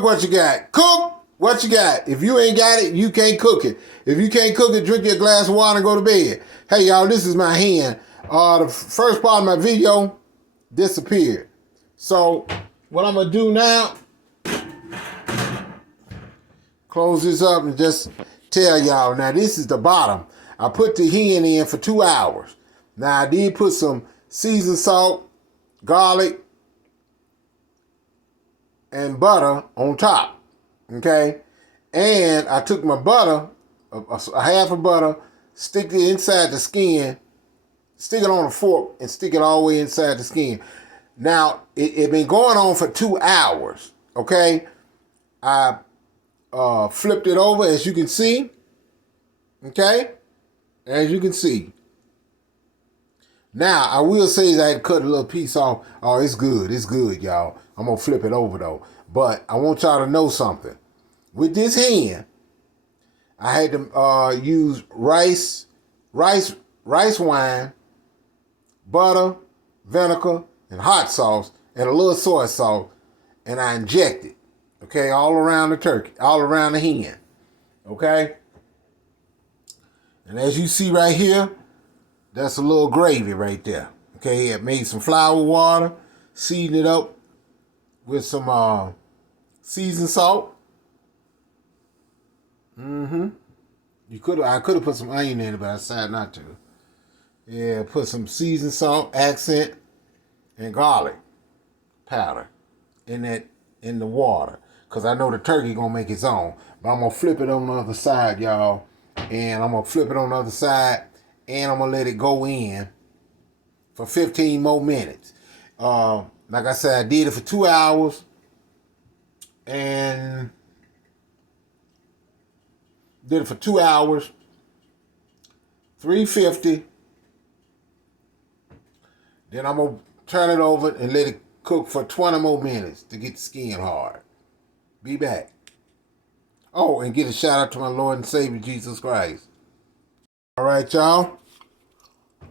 Cook what you got. Cook what you got. If you ain't got it, you can't cook it. If you can't cook it, drink your glass of water and go to bed. Hey, y'all, this is my hand. The first part of my video disappeared. So what I'm going to do now, close this up and just tell y'all. Now, this is the bottom. I put the hen in for 2 hours. Now, I did put some seasoned salt, garlic, and butter on top. Okay? And I took my butter, a half of butter, stick it inside the skin, stick it on a fork, and stick it all the way inside the skin. Now, it been going on for 2 hours. Okay? I flipped it over, as you can see. Okay? As you can see. Now, I will say that I had to cut a little piece off. Oh, it's good. It's good, y'all. I'm going to flip it over, though. But I want y'all to know something. With this hand, I had to use rice wine, butter, vinegar, and hot sauce, and a little soy sauce, and I inject it. Okay, all around the turkey, all around the hen. Okay? And as you see right here, that's a little gravy right there. Okay, I made some flour water, seasoned it up with some seasoned salt. I could have put some onion in it, but I decided not to. Yeah, put some seasoned salt, accent, and garlic powder in the water. Because I know the turkey gonna make its own. But I'm gonna flip it on the other side, y'all. And I'm gonna flip it on the other side. And I'm gonna let it go in for 15 more minutes. Like I said, I did it for 2 hours. And did it for 2 hours. 350. Then I'm gonna turn it over and let it cook for 20 more minutes to get the skin hard. Be back. Oh, and get a shout out to my Lord and Savior, Jesus Christ. All right, y'all.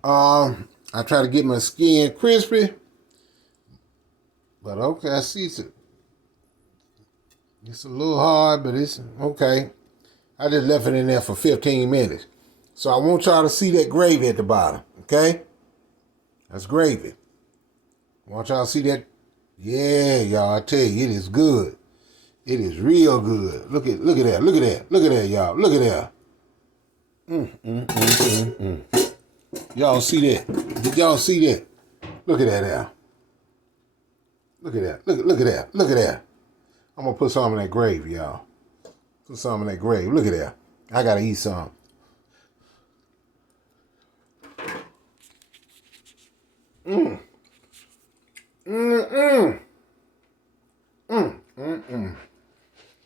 I try to get my skin crispy. But okay, I see it's a little hard, but it's okay. I just left it in there for 15 minutes. So I want y'all to see that gravy at the bottom, okay? That's gravy. I want y'all to see that. Yeah, y'all, I tell you, it is good. It is real good. Look at that. Look at that. Look at that, y'all. Look at that. Y'all see that? Did y'all see that? Look at that there. Look at that. Look at that. Look at that. I'm going to put some of that gravy, y'all. Put some of that gravy. Look at that. I got to eat some.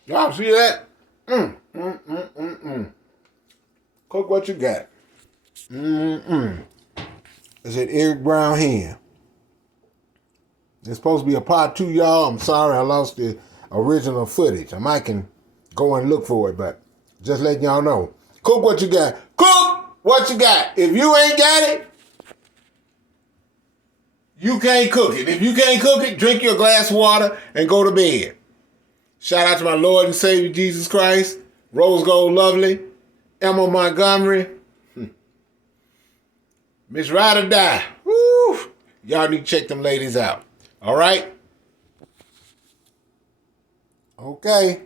Y'all see that? Cook what you got. It's that Eric Brown hen. It's supposed to be a part 2, y'all. I'm sorry I lost the original footage. I might can go and look for it, but just letting y'all know. Cook what you got. Cook what you got. If you ain't got it, you can't cook it. If you can't cook it, drink your glass of water and go to bed. Shout out to my Lord and Savior, Jesus Christ, Rose Gold Lovely, Emma Montgomery, Miss Ride or Die. Woo! Y'all need to check them ladies out. All right? Okay.